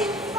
Saya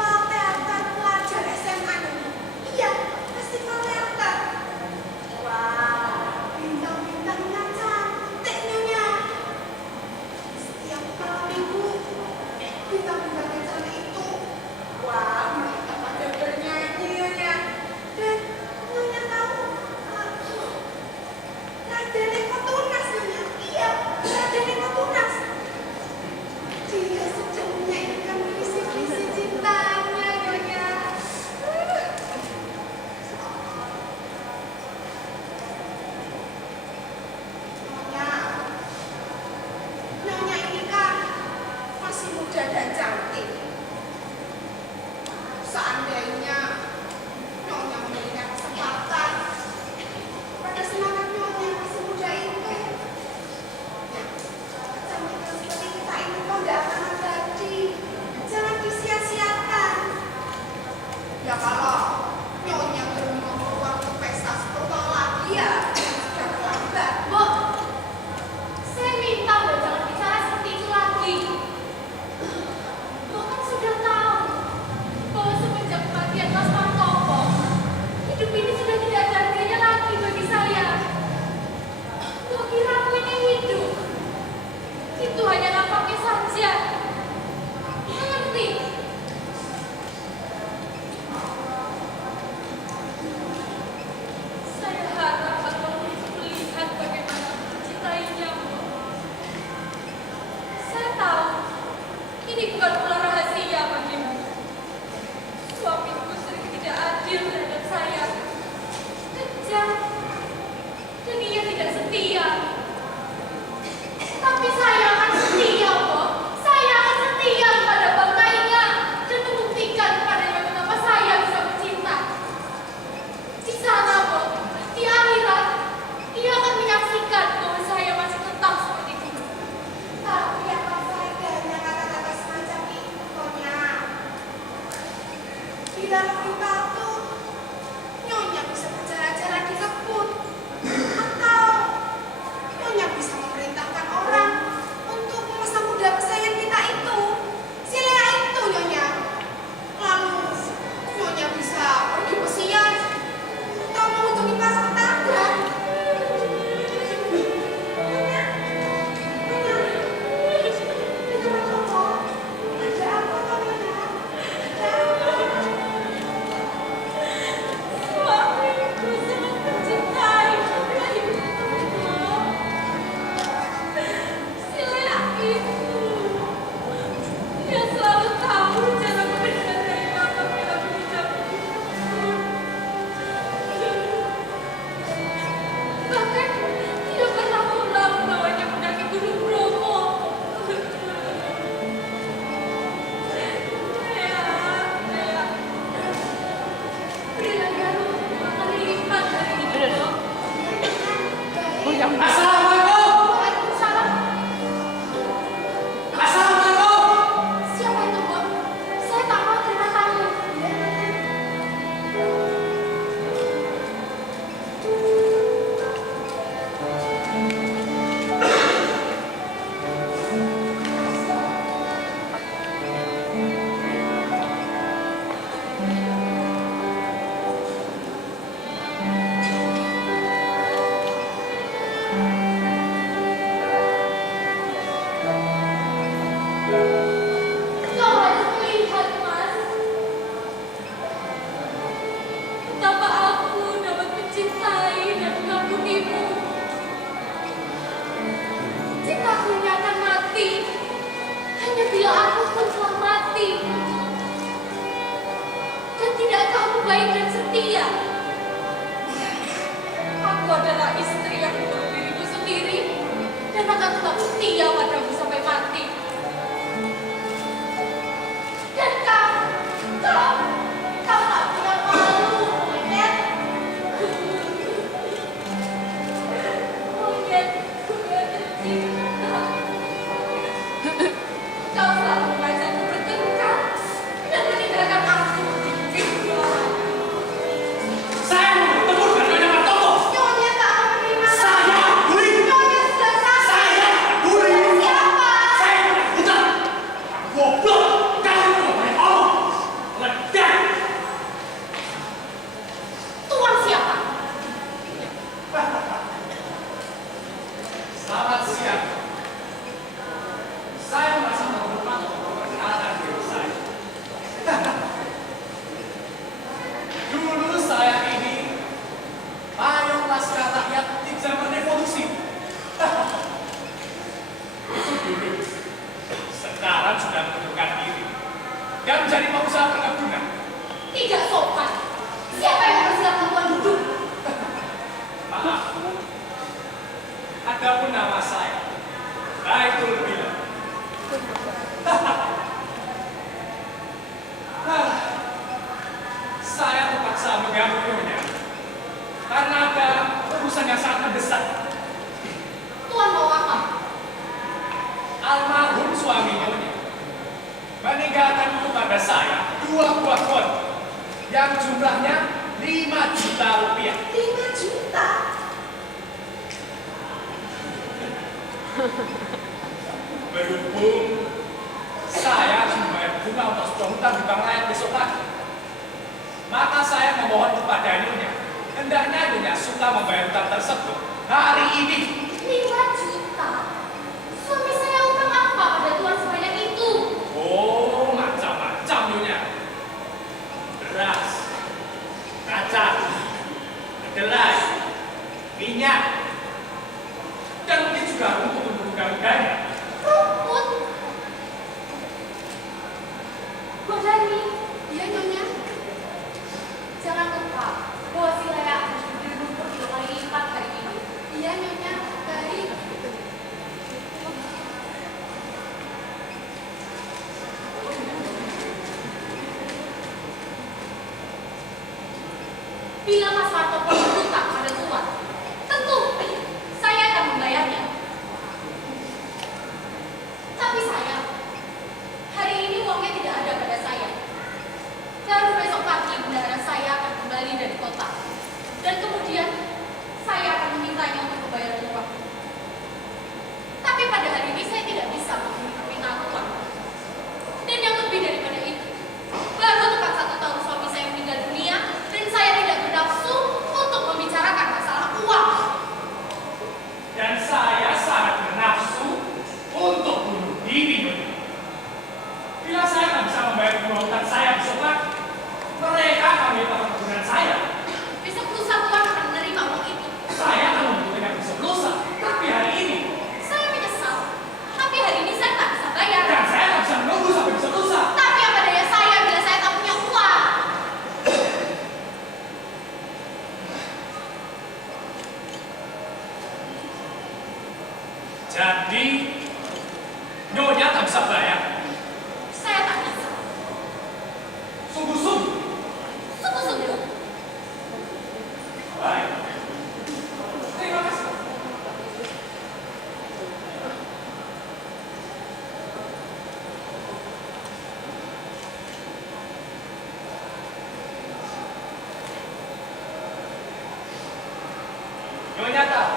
dan menjadi pengusaha perkebunan. Tidak sopan. Siapa yang mempersilahkan Tuan duduk? Maaf. Adapun nama saya, Baitul Bila. Saya terpaksa mengganggunya karena ada urusan yang sangat mendesak. Tuan mau apa? Almarhum suami nyonya meninggalkan kepada saya 2 buah kon yang jumlahnya 5 juta rupiah. 5 juta? Berhubung saya harus membayar bunga untuk sebuah hutang di bank rakyat besok pagi, maka saya memohon kepada nyonya, hendaknya nyonya suka membayar hutang tersebut hari ini. 5 juta? Suami saya utang apa pada Tuan sebanyak itu? Oh, macam-macam nyonya. Beras, kacang, kedelai, minyak, dan mungkin juga rumput untuk undang-undangnya. Rumput? Godani, iya nyonya. Jangan lupa bahwa si Lea akan diberi rumput 2 kali lipat hari ini. Iya nyonya, baik. Bila Mas Marto berhutang pada Tuan, tentu saya akan membayarnya. Tapi sayang, hari ini uangnya tidak ada pada saya. Baru besok pagi bendahara saya akan kembali dari kota. Dan kemudian saya akan memintanya untuk membayar uang. Tapi pada hari ini saya tidak bisa memenuhi permintaan uang. Dan yang lebih daripada itu, baru tepat 1 tahun suami saya meninggal dunia dan saya tidak bernafsu untuk membicarakan masalah uang. Dan saya sangat bernafsu untuk bunuh diri. Bila saya tak bisa membayar bunga hutang saya besok pagi, mereka akan minta perkebunan saya. Besok lusa Tuan akan menerima uang itu. Saya akan membutuhkan besok lusa, tapi hari ini. Saya menyesal, tapi hari ini saya tak bisa bayar. Dan saya tak bisa menunggu sampai besok lusa. Tapi apa daya saya bila saya tak punya uang? Jadi, nyonya tak bisa bayar. Saya tak bisa. Sungguh-sungguh. Sungguh-sungguh. Baik. Terima kasih. Nyonya tahu,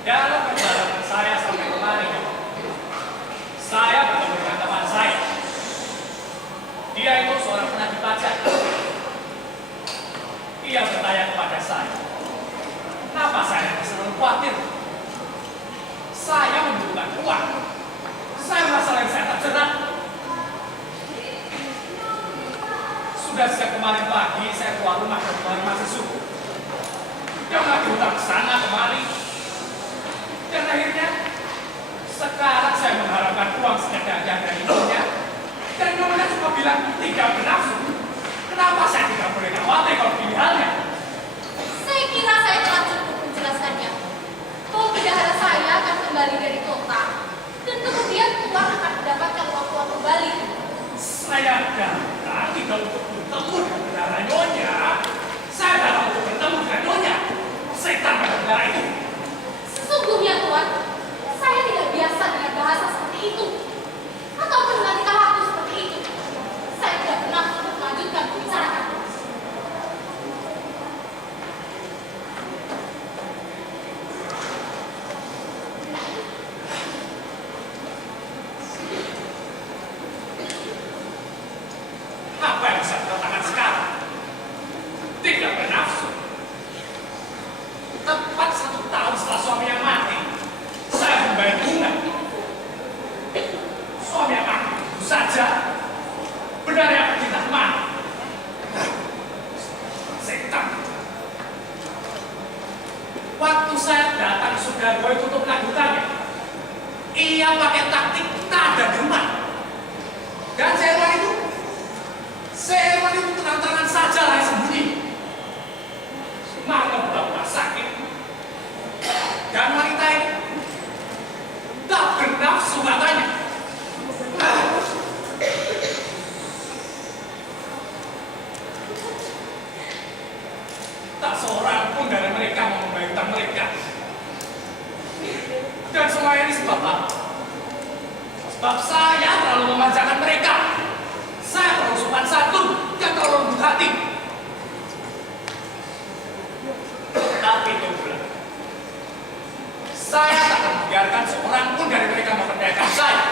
dalam perjalanan saya sampai kemari, saya bertemu dengan teman saya. Dia itu seorang penagih pajak. Ia bertanya kepada saya, kenapa saya selalu khawatir? Saya membutuhkan uang. Saya merasa yang saya tak jerak. Sudah sejak kemarin pagi saya keluar rumah dan kembali masih subuh. Yang lagi hutang sana kemari. Dan akhirnya sekarang saya mengharapkan uang sekedar dari ibunya. Dan nyonya cuma bilang tidak bernafsu. Kenapa saya tidak boleh khawatir kalau pilihannya? Saya kira saya telah cukup menjelaskannya. Bahwa bendahara saya akan kembali dari kota. Dan kemudian Tuan akan mendapatkan uang-uang kembali. Saya datang tidak untuk bertemu dengan bendahara nyonya. Saya datang untuk bertemu dengan nyonya. Setan bendahara itu. Sesungguhnya Tuan, saya tidak biasa dengan bahasa seperti itu. Ataupun dengan tingkah laku seperti itu. Saya tidak pernah untuk melanjutkan pembicaraan. Apa yang bisa dikatakan sekarang? Tidak bernafsu. Tepat 1 tahun setelah suaminya mati, saya membayar bunga. Suaminya mati, tentu saja. Benar yang tidak mati. Setan. Waktu saya datang Sudarwo itu untuk melakukannya, ia pakai taktik tak ada di rumah. Dan sehewan itu tenang-tenang saja lah sembunyi. Mana pura-pura sakit. Dan wanita ini tak bernafsu katanya. Tak seorang pun dari mereka mau membayar utang mereka. Dan semua ini sebab apa? Sebab saya terlalu memanjakan mereka. Saya terlalu sopan santun dan terlalu lembut hati. Tapi tunggulah. Saya tak akan membiarkan seorang pun dari mereka memperdayakan saya.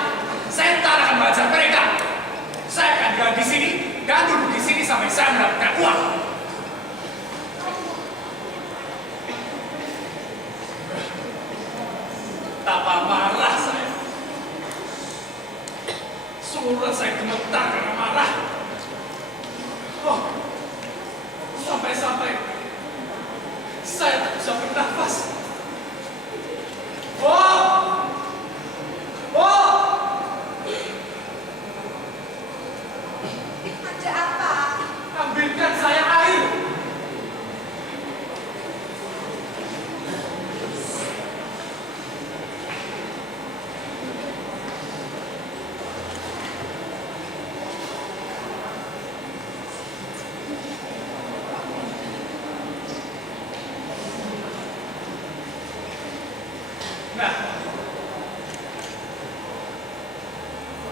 Saya tak akan mengajar mereka. Saya akan tinggal di sini dan duduk di sini sampai saya mendapatkan uang. Betapa marah saya. Surat saya gemetar karena marah. Oh, sampai-sampai saya tak bisa bernafas. Oh, Ada apa? ambilkan saya air. Nah,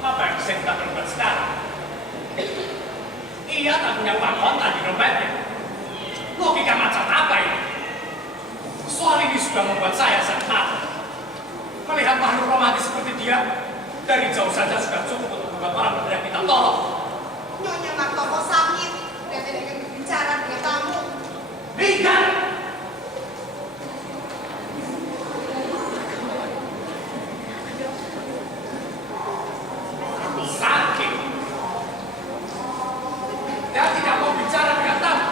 apa yang saya tak berbuat sekarang? Ia tak punya uang kontan di dompetnya. Logika macam apa ini? Soal ini sudah membuat saya sangat marah. Melihat makhluk romantis seperti dia, dari jauh saja sudah cukup untuk membuat orang berteriak minta tolong. Nyonya Martomo sakit dan tidak ingin berbicara dengan kamu. Hingga sakit dan tidak mau bicara dengan tamu.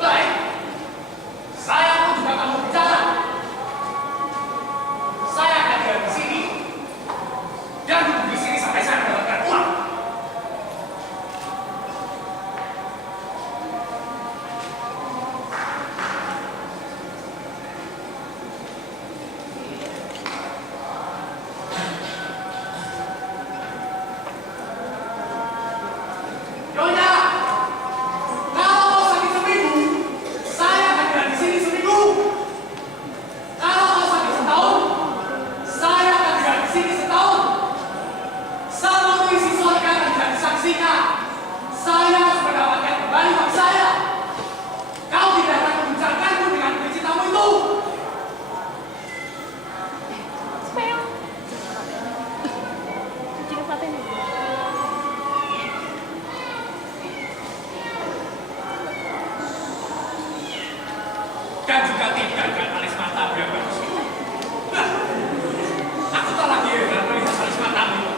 Baik, saya pun juga akan mau bicara. Saya akan tinggal di sini dan duduk di sini sampai saya mendapatkan uang. Nyonya, kalau mau sakit seminggu, saya akan tinggal di sini seminggu. Kalau mau sakit setahun, saya akan tinggal di sini setahun. Sama isi surga akan jadi saksinya. Saya harus mendapatkan kembali uang saya. Kau tidak akan membicarakanku dengan penciptamu itu. Spell. Kucing sate nih. Dan juga tidak dengan alis matamu yang bagus itu. Nah, aku tak lagi heran melihat alis matamu itu.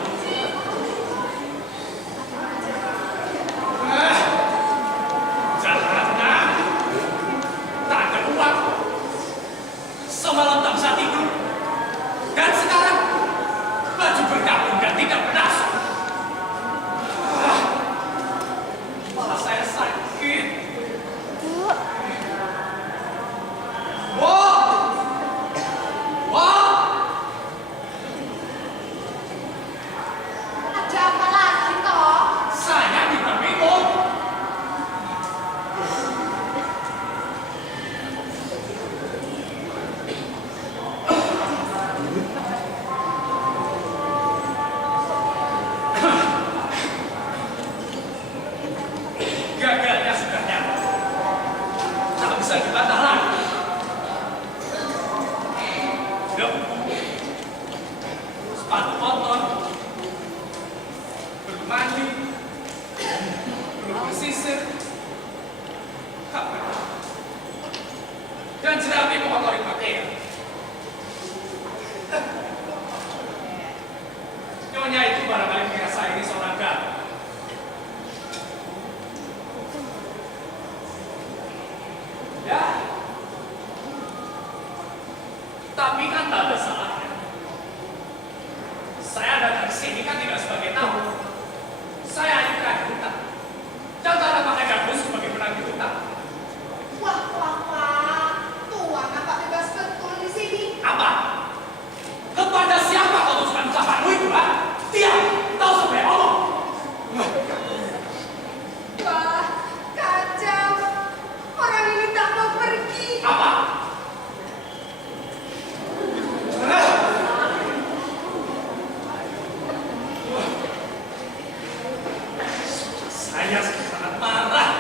Saya sangat marah.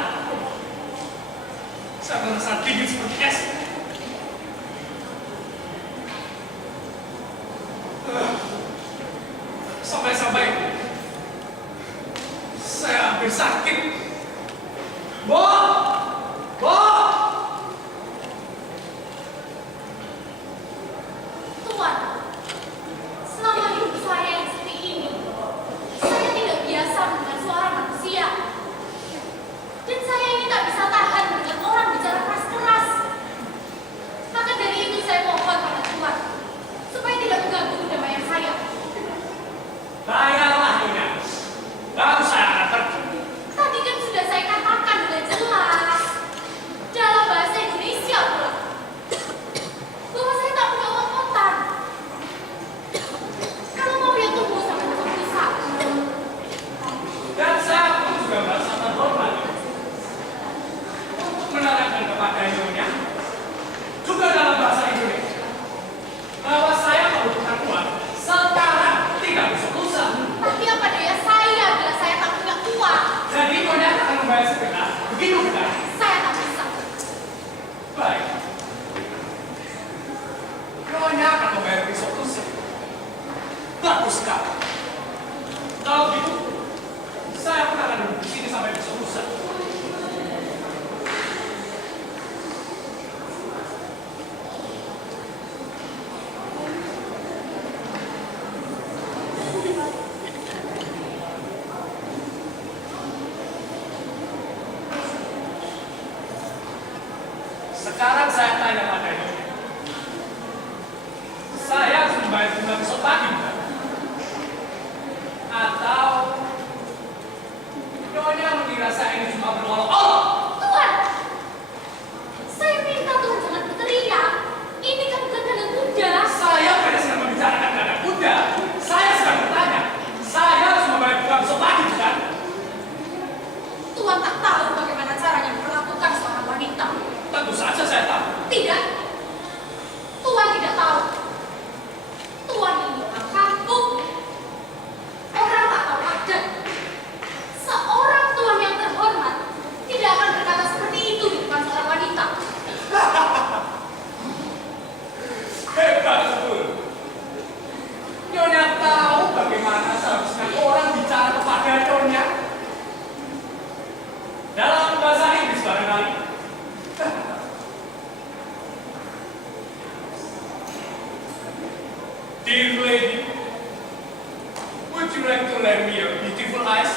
Saya merasa dingin seperti es. Sampai-sampai saya hampir sakit. Bo! Bo! Tuan, selama hidup saya yang seperti ini, saya tidak biasa mendengar suara manusia. Dan saya ini tak bisa tahan mendengar orang bicara keras-keras. Maka dari itu saya mohon pada Tuan, supaya tidak mengganggu kedamaian saya. Baiklah, Nyonya. Baru saya akan pergi. Tadi kan sudah saya katakan dengan jelas, dalam bahasa Indonesia pula, bahwa saya tak punya uang kotor. Kalau mau ya tunggu sampai besok lusa. Dan saya pun juga merasa terhormat untuk menerangkan kepada Nyonya, juga dalam bahasa Indonesia, bahwa saya membutuhkan uang sekarang, tidak besok lusa. Tapi apa daya saya bila saya tak punya uang? Jadi Nyonya akan membayar segera, begitu bukan? Saya tak bisa. Baik. Nyonya akan membayar besok lusa. Bagus sekali. Kalau begitu, saya pun akan duduk di sini sampai besok lusa. Sekarang saya tanya pada Nyonya. Saya harus membayar bunga besok pagi, bukan? Atau Nyonya mengira saya ini cuma berolok-olok? Tuan, saya minta Tuhan jangan berteriak. Ini kan bukan kandang kuda. Saya bukan sedang membicarakan kandang kuda. Saya sedang bertanya. Saya harus membayar bunga besok pagi, bukan? Tuan tak tahu bagaimana caranya memperlakukan seorang wanita. Tentu saja saya tahu. Tidak. Tuan tidak tahu. Tuan ini orang kampung. Orang tak tahu adat. Seorang tuan yang terhormat tidak akan berkata seperti itu di depan seorang wanita. Hebat betul. Nyonya tahu bagaimana seharusnya orang bicara kepada Nyonya. Dalam bahasa Inggris barangkali. Dear lady, would you like to lend me your beautiful eyes?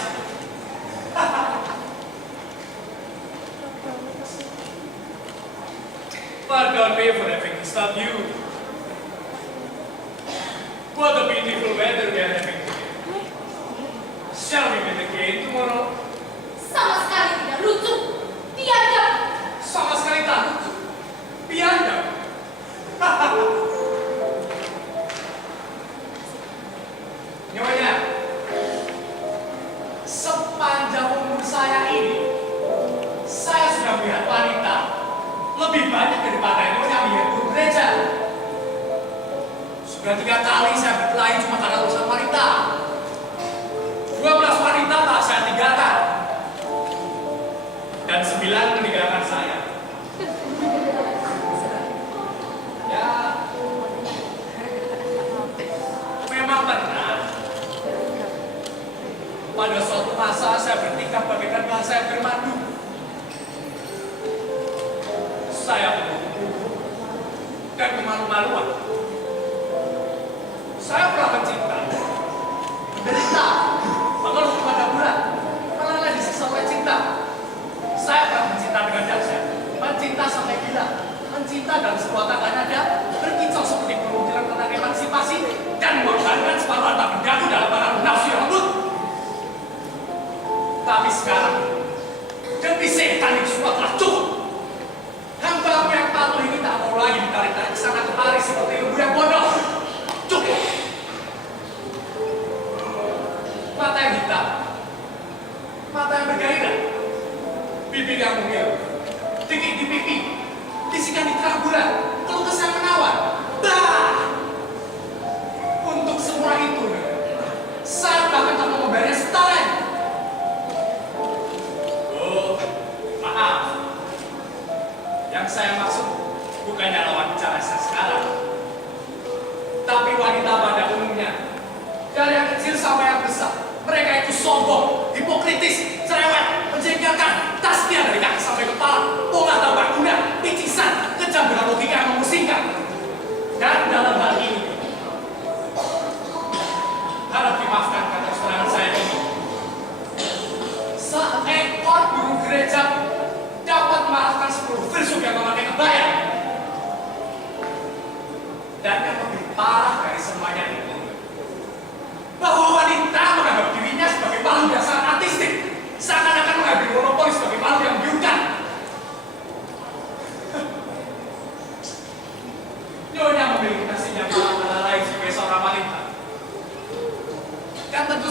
Pardon me for having disturbed you. What a beautiful weather we are having today. Shall we meet again tomorrow? Sama sekali tidak lucu. Biadab. Sama sekali tak lucu. Biadab. Nyonya, sepanjang umur saya ini, saya sudah melihat wanita lebih banyak daripada Nyonya melihat guru gereja. Sudah 3 kali saya berkelahi cuma karena urusan wanita. 12 wanita tak saya tinggalkan. Dan 9 meninggalkan saya. Ya, memang benar. Pada suatu masa saya bertingkah bagaikan bangsa yang bermadu. Saya menunggu dan kemalu-maluan. Saya pernah mencinta, menderita, mengeluh kepada bulan, pernah disiksa oleh cinta. Saya pernah mencinta dengan dahsyat, mencinta sampai gila, mencinta dalam sebuah tangga nada, berkicau seperti peluncuran tentang emansipasi, dan mengorbankan separuh harta bendaku dalam barang nafsu yang lembut. Tapi sekarang, demi setan itu semua telah cukup. Hamba yang patuh ini tak mau lagi ditarik-tarik ke sana kemari seperti ibu yang bodoh. Cukup. Mata yang hitam, mata yang bergairah, bibir yang mungil, dikit di pipi, bisikan di terang bulan, keluh kesah menawar. Bah! Untuk semua itu, saya bahkan tak mau membayarnya setara.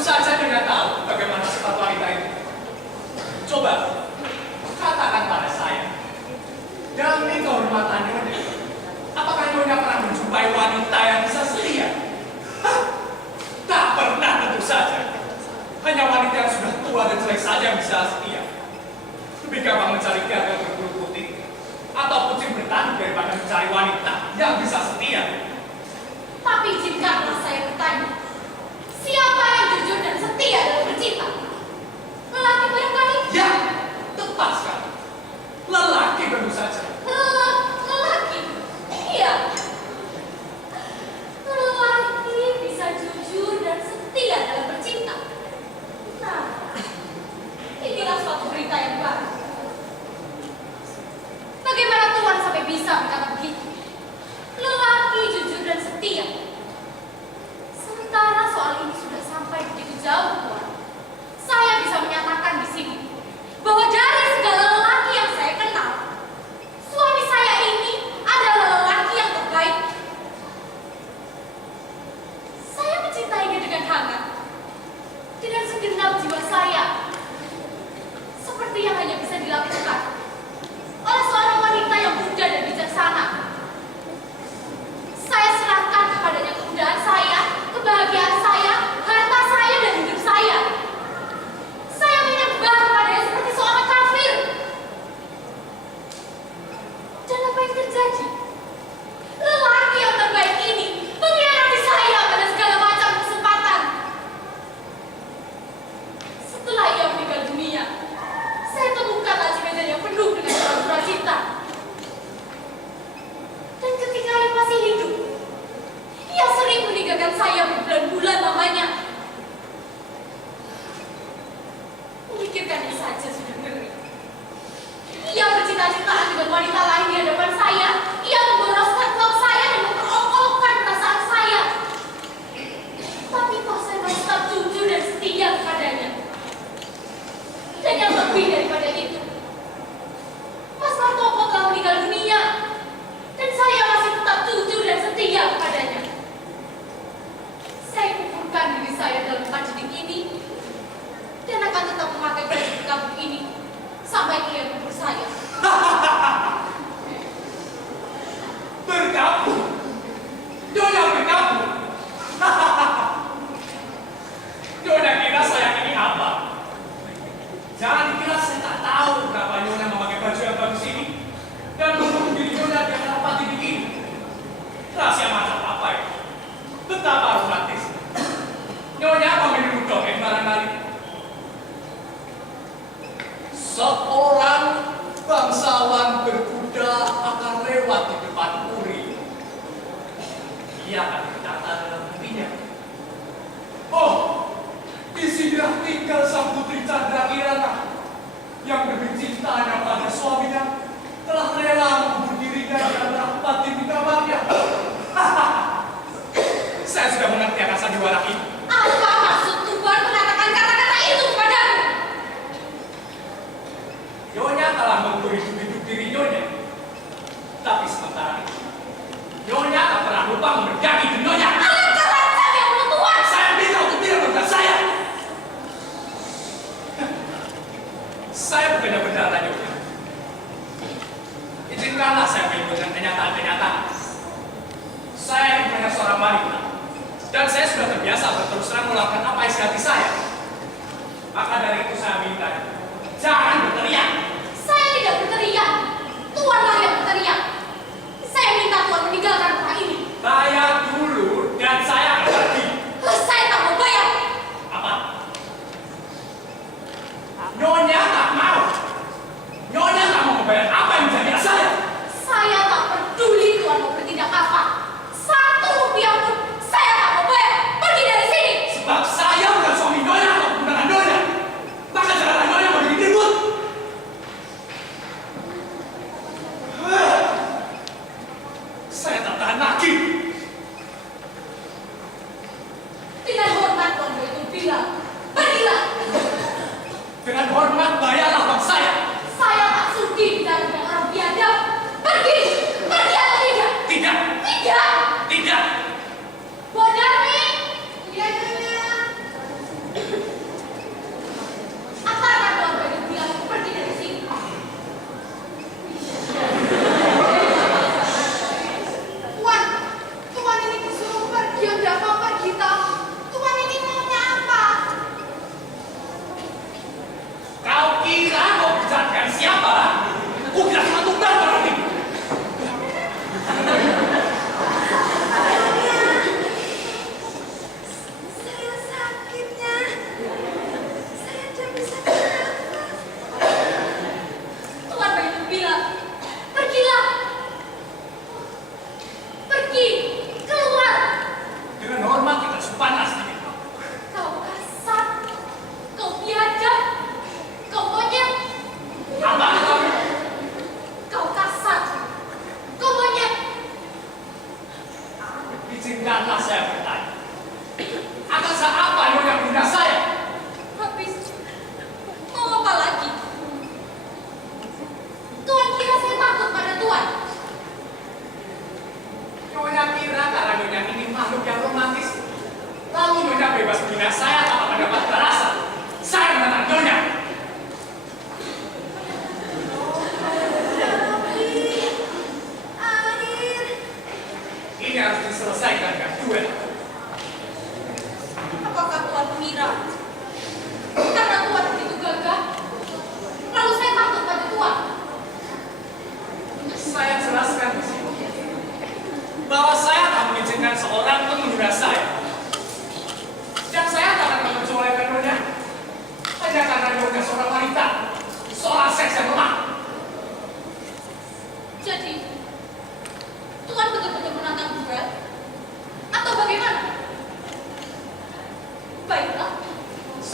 saja Nyonya tahu bagaimana sifat wanita itu. Coba katakan pada saya, demi kehormatan Nyonya, apakah Nyonya pernah menjumpai wanita yang bisa setia? Hah? Tak pernah, tentu saja. Hanya wanita yang sudah tua dan jelek saja yang bisa setia. Lebih gampang mencari gagal berbulu putih atau kucing bertanduk daripada mencari wanita yang bisa setia. Tapi jika saya bertanya, siapa yang jujur dan setia dalam bercinta? Lelaki barangkali? Ya, tepat sekali. Lelaki tentu saja. Lelaki? Iya. Lelaki bisa jujur dan setia dalam bercinta. Nah, inilah suatu berita yang baru. Bagaimana Tuhan sampai bisa berkata begitu? Lelaki jujur dan setia. Sementara soal ini sudah sampai begitu jauh, Tuhan. Saya bisa menyatakan di sini bahwa dari segala lelaki yang saya kenal, suami saya ini adalah lelaki yang terbaik. Saya mencintainya dengan hangat, dengan segenap jiwa saya, seperti yang hanya bisa dilakukan oleh seorang wanita yang muda dan bijaksana. Saya serahkan kepadanya kemudaan saya, kebahagiaan saya, harta saya, dan hidup saya. Saya menyembah kepadanya seperti seorang kafir. Dan apa yang terjadi? Lelaki yang terbaik ini mengkhianati saya pada segala macam kesempatan. Setelah ia meninggal dunia, saya temukan laci mejanya penuh dengan surat-surat cinta. Dan ketika ia masih hidup, ia sering meninggalkan saya berbulan-bulan lamanya. Memikirkannya saja sudah ngeri. Ia bercita-citaan dengan wanita lain di hadapan saya. Ia memboroskan uang saya dan memperolok-olokkan perasaan saya. Tapi toh saya masih tetap jujur dan setia kepadanya. Dan yang lebih daripada itu, Mas Martoko telah meninggal dunia, dan saya masih tetap jujur dan setia kepadanya. Saya kumpulkan diri saya dalam pajedik ini, dan akan tetap memakai baju berkabut ini sampai ia kubur saya. Berkabut? Nyonya berkabut? Nyonya kira saya ini apa? Jangan dikira saya tak tahu kenapa Nyonya memakai baju yang bagus ini dan membunuh diri Nyonya di hadapan pajedik ini. Rahasia macam apa itu? Betapa romantis. Nyonya apa minum dongeng barangkali? Seorang bangsawan berkuda akan lewat di depan Puri. Ia akan berkata dalam hatinya, "Oh, di sinilah tinggal sang putri Chandra Kirana yang demi cintanya pada suaminya telah rela mengubur dirinya di antara pati di kamarnya." Saya sudah mengerti akan sandiwara ini. Apa maksud Tuhan mengatakan kata-kata itu kepadamu? Nyonya telah mengubur hidup diri Nyonya. Tapi sementara itu, Nyonya tak pernah lupa memerdaki diri Nyonya. Alangkah lancang yang menurut Tuhan. Saya minta untuk tidak memberat saya. Saya bukannya berdarah Nyonya. Izinkanlah saya menyebutkan kenyataan-kenyataan. Saya ini hanya seorang wanita, dan saya sudah terbiasa berterus terang melakukan apa isi hati saya. Maka dari itu saya minta, jangan berteriak. Saya tidak berteriak. Tuhanlah yang berteriak. Saya minta Tuhan meninggalkan rumah ini. Bayar dulu dan saya akan pergi. Saya tak mau bayar. Apa? Nyonya tak mau. Nyonya tak mau membayar apa yang menjadi hak saya. Saya tak peduli Tuhan mau bertindak apa. 1 rupiah pun saya tak mau bayar. Pergi dari sini. Sebab saya bukan suami Nyonya.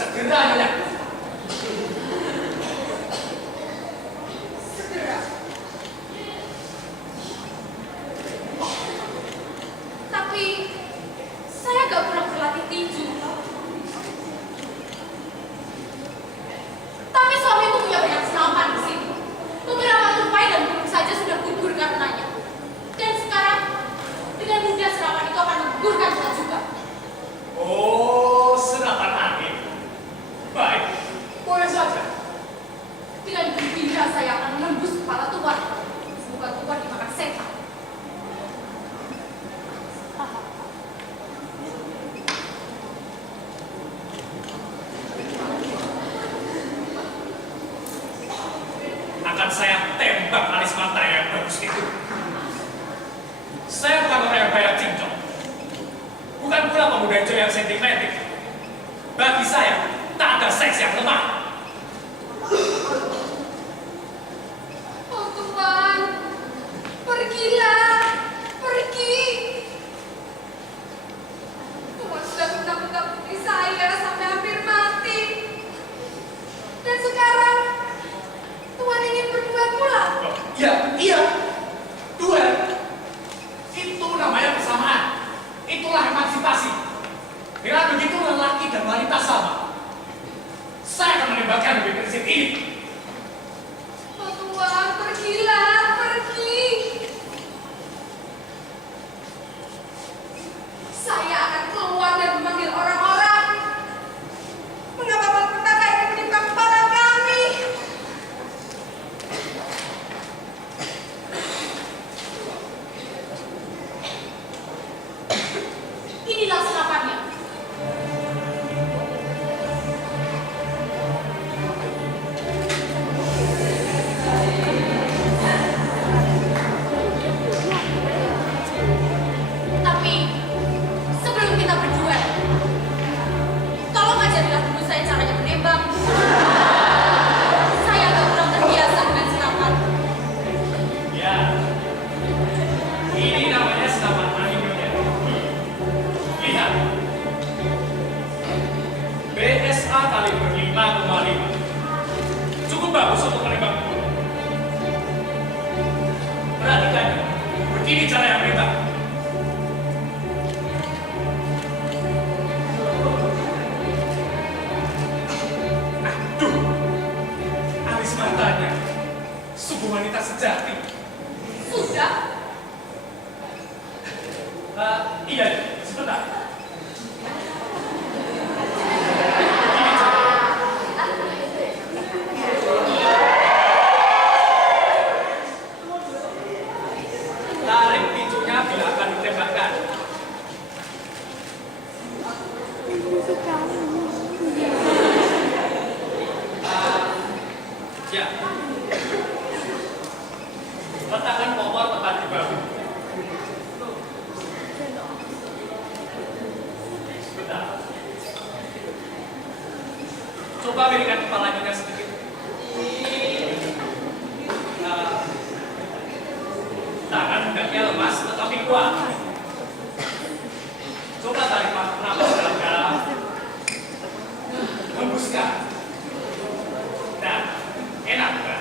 Segera, Nyonya. Segera. Tapi saya gak pernah berlatih tinju. Tapi suamiku punya banyak senapan di sini. Beberapa tupai dan burung saja sudah gugur karenanya. Dan sekarang dengan mudah senapan itu akan menggugurkan saya juga. Oh, senapan angin. Baik, boleh saja. Dengan gembira saya akan menembus kepala tuan. Semoga tuan dimakan setan. Akan saya tembak alis mata yang bagus itu. Saya bukan orang yang banyak cincong. Bukan pula pemuda hijau yang sentimental. Bagi saya, tak ada seks yang lemah. Oh Tuhan, pergilah, pergi. Tuhan sudah menakut-nakuti saya sampai hampir mati. Dan sekarang Tuhan ingin berduet pula. Oh, iya. Duel. Itu namanya persamaan. Itulah emansipasi. Bila begitu lelaki dan wanita sama. Saya akan menembakkan lebih prinsip ini. Oh Tuhan, pergilah, pergi. Saya akan keluar dan memanggil orang-orang. Mengapa malapetaka ini menimpa kepala kami? Inilah senapannya. Tapi sebelum kita berduel, tolong ajarilah dulu saya caranya menembak. Saya agak kurang terbiasa dengan senapan. Ya. Ini namanya senapan angin. Lihat. BSA kaliber 5,5. Cukup bagus untuk menembak peluru. Perhatikan. Begini cara yang menembak. Aduh. Alis matanya. Sungguh wanita sejati. Sudah, Iya, sebentar. Tarik pincunya bila akan ditembakkan. Ya. Letakkan kompor tepat di bahu. Sebentar. Coba berikan kepalanya sedikit. Tangan hendaknya lemas tetapi kuat. Coba tarik nafas dalam-dalam. Hembuskan. Dan enak kan?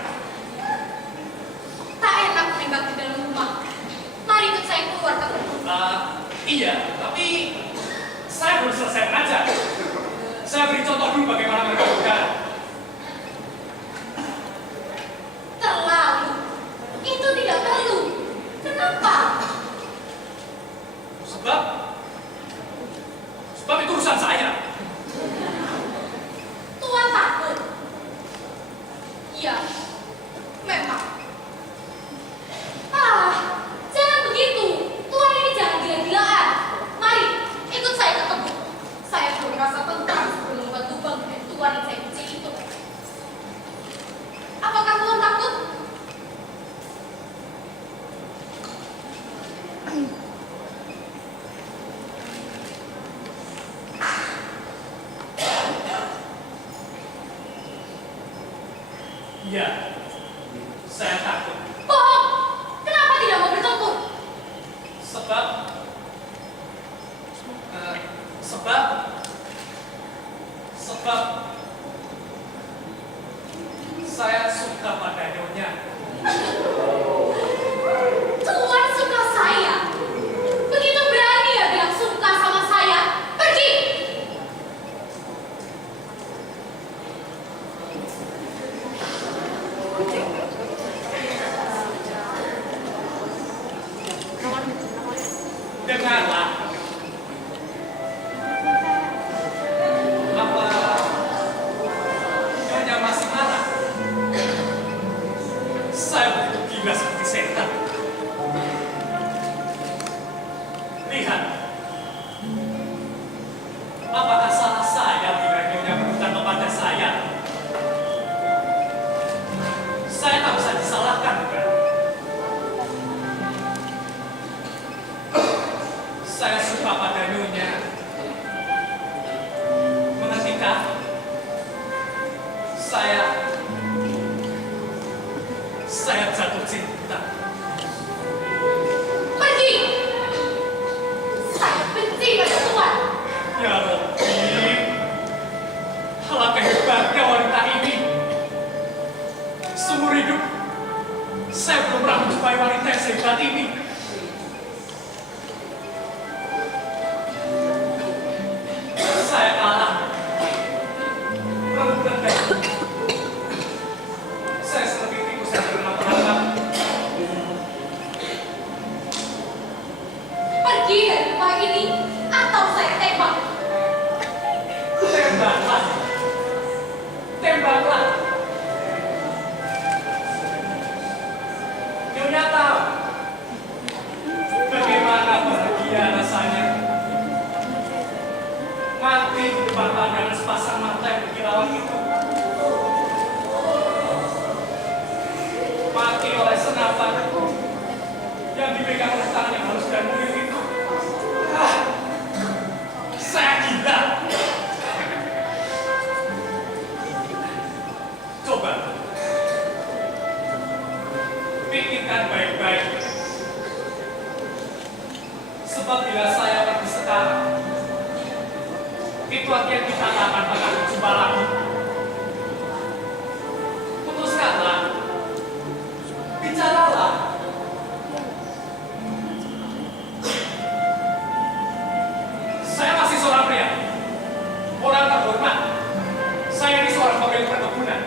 tak enak menembak di dalam rumah. Mari ikut saya keluar ke kebun. Iya, tapi saya belum selesai mengajar. Saya beri contoh dulu bagaimana mereka berbicara. Terlalu. Itu tidak perlu. Kenapa? Sebab itu urusan saya. Tuan takut. Iya, memang. Jangan begitu. Tuan ini jangan gila-gilaan. Mari, ikut saya ke kebun. Saya belum merasa tentram sebelum membantu bangunan Tuan yang saya benci itu. Apakah Tuan takut? Iya, saya takut. Bohong! Kenapa tidak mau bertempur? Sebab Sebab saya suka pada nyonya. Tuan suka saya. Begitu berani ya bilang suka sama saya. Pergi. Dengarlah. Apa nyonya masih marah? Saya begitu gila seperti setan. Lihat. Apakah salah saya bila nyonya berhutang kepada saya? Saya tak bisa disalahkan, bukan? Saya suka pada nyonya. Mengertikah? Saya jatuh cinta. Pergi. Saya benci pada tuan. Ya Robby, alangkah hebatnya wanita ini. Seumur hidup, saya belum pernah menjumpai wanita yang sehebat ini. Saya kalah. Benar-benar. Saya seperti tikus yang pernah menangkap. Pergi dari rumah ini atau saya tembak. Tembaklah. Tembaklah. Nyonya tahu bagaimana bahagia rasanya mati di depan pandangan sepasang mata yang berkilauan itu. Mati oleh senapan yang dipegang oleh tangan yang halus dan mulus itu. Saya gila. Coba pikirkan baik-baik. Sebab bila saya pergi sekarang, itu artinya kita tak akan pernah berjumpa lagi. Putuskanlah. Bicaralah. Saya masih seorang pria. Orang terhormat. Saya ini seorang pemilik perkebunan.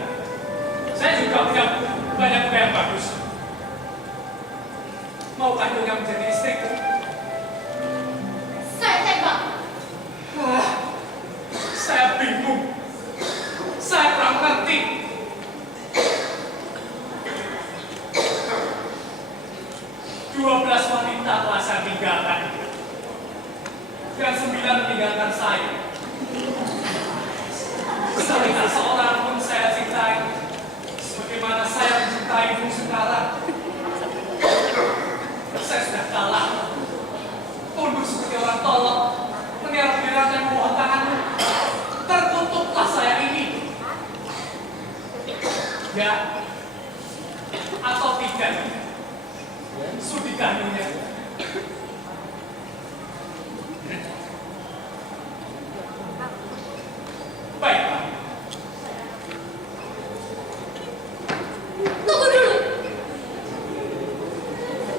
Saya juga punya banyak kuda yang bagus. Maukah nyonya menjadi istriku? Saya tembak. Saya bingung. Saya kurang ngerti. "12 wanita telah saya tinggalkan. Dan 9 meninggalkan saya. Sebenarnya seorang pun saya cintai. Sebagaimana saya mencintaimu sekarang. Saya sudah kalah. Tunduk seperti orang tolong. Mengerang-gerang dan memohon tanganmu. Terkutuklah saya ini. Ya. Atau tidak. Sudikah nyonya? Baiklah. Tunggu dulu.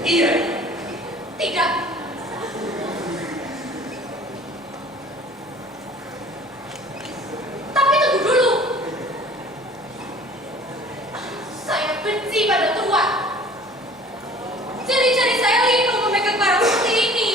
Iya. Tidak. Tapi tunggu dulu. Saya benci pada tuan. Jari-jari saya linu memegang barang seperti ini.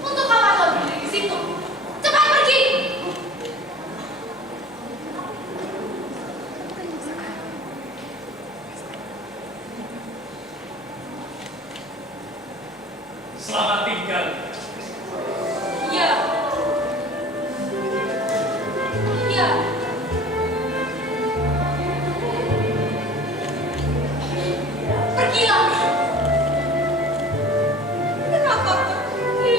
Untuk apa kau berdiri di situ? Cepat pergi. Selamat tinggal. Ya. Ya. Pergilah. Kenapa pergi?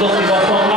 untuk dipotong